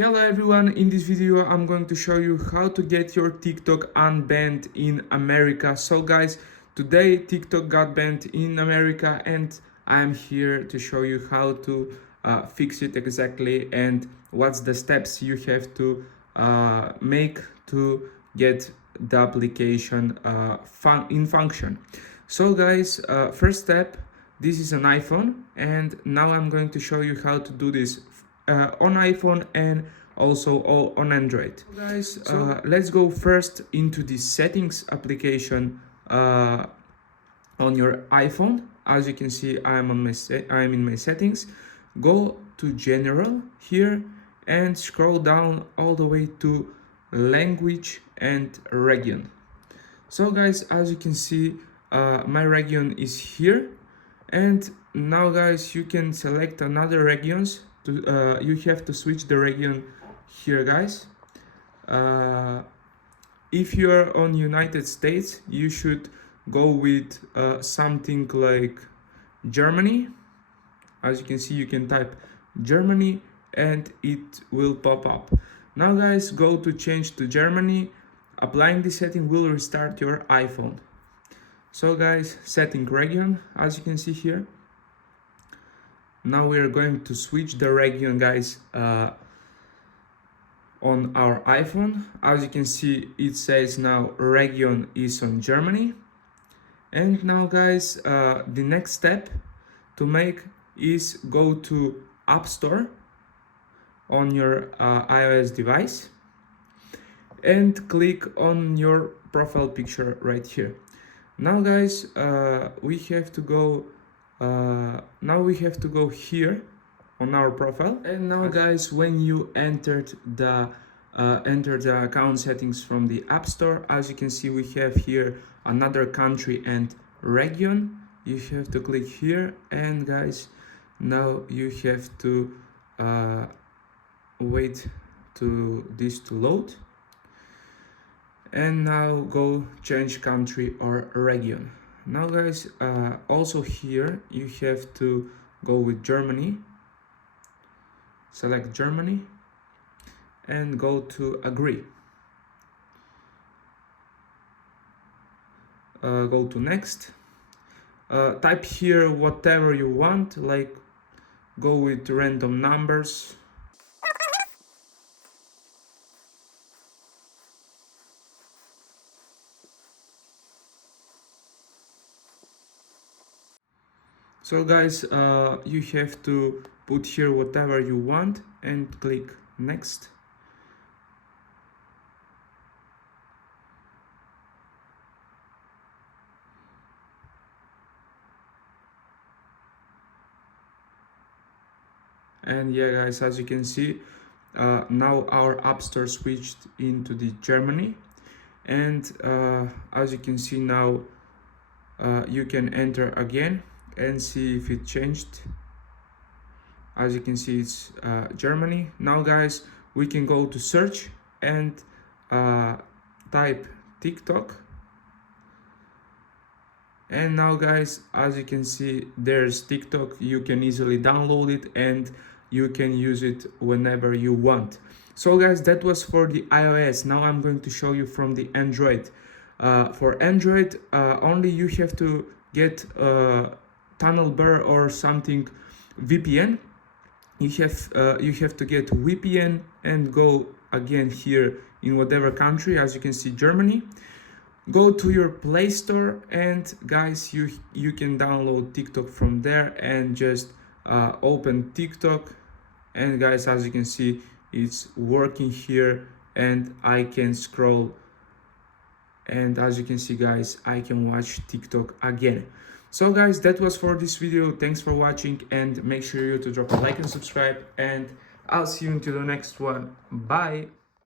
Hello everyone, in this video I'm going to show you how to get your TikTok unbanned in America. So guys, today TikTok got banned in America and I'm here to show you how to fix it exactly and what's the steps you have to make to get the application in function. So guys, first step, this is an iPhone and now I'm going to show you how to do this on iPhone and also on Android. Guys, let's go first into the settings application on your iPhone. As you can see, I'm in my settings. Go to General here and scroll down all the way to Language and Region. So guys, as you can see, my region is here, and now guys, you can select another regions. You have to switch the region here, guys. If you're on United States, you should go with something like Germany. As you can see, you can type Germany and it will pop up. Now guys, go to change to Germany. Applying this setting will restart your iPhone. So guys, setting region, as you can see here. Now we are going to switch the region, guys, on our iPhone. As you can see, it says now region is on Germany. And now guys, the next step to make is go to App Store on your iOS device and click on your profile picture right here. Now guys, we have to go here on our profile. And now guys, when you entered the account settings from the App Store, as you can see, we have here another country and region. You have to click here, and guys, now you have to wait to this to load. And now go change country or region. Now guys, also here you have to go with Germany. Select Germany and go to agree. Go to next. Type here whatever you want, like go with random numbers. So guys, you have to put here whatever you want and click next. And yeah guys, as you can see, now our App Store switched into the Germany, and as you can see now, you can enter again and see if it changed. As you can see, it's Germany. Now guys, we can go to search and type TikTok. And now guys, as you can see, there's TikTok. You can easily download it and you can use it whenever you want. So guys, that was for the iOS. Now I'm going to show you from the Android. For Android, only you have to get TunnelBear or something VPN. You have to get VPN and go again here in whatever country. As you can see, Germany. Go to your Play Store, and guys, you can download TikTok from there and just open TikTok. And guys, as you can see, it's working here and I can scroll, and as you can see guys, I can watch TikTok again. So guys, that was for this video. Thanks for watching, and make sure you to drop a like and subscribe, and I'll see you until the next one. Bye.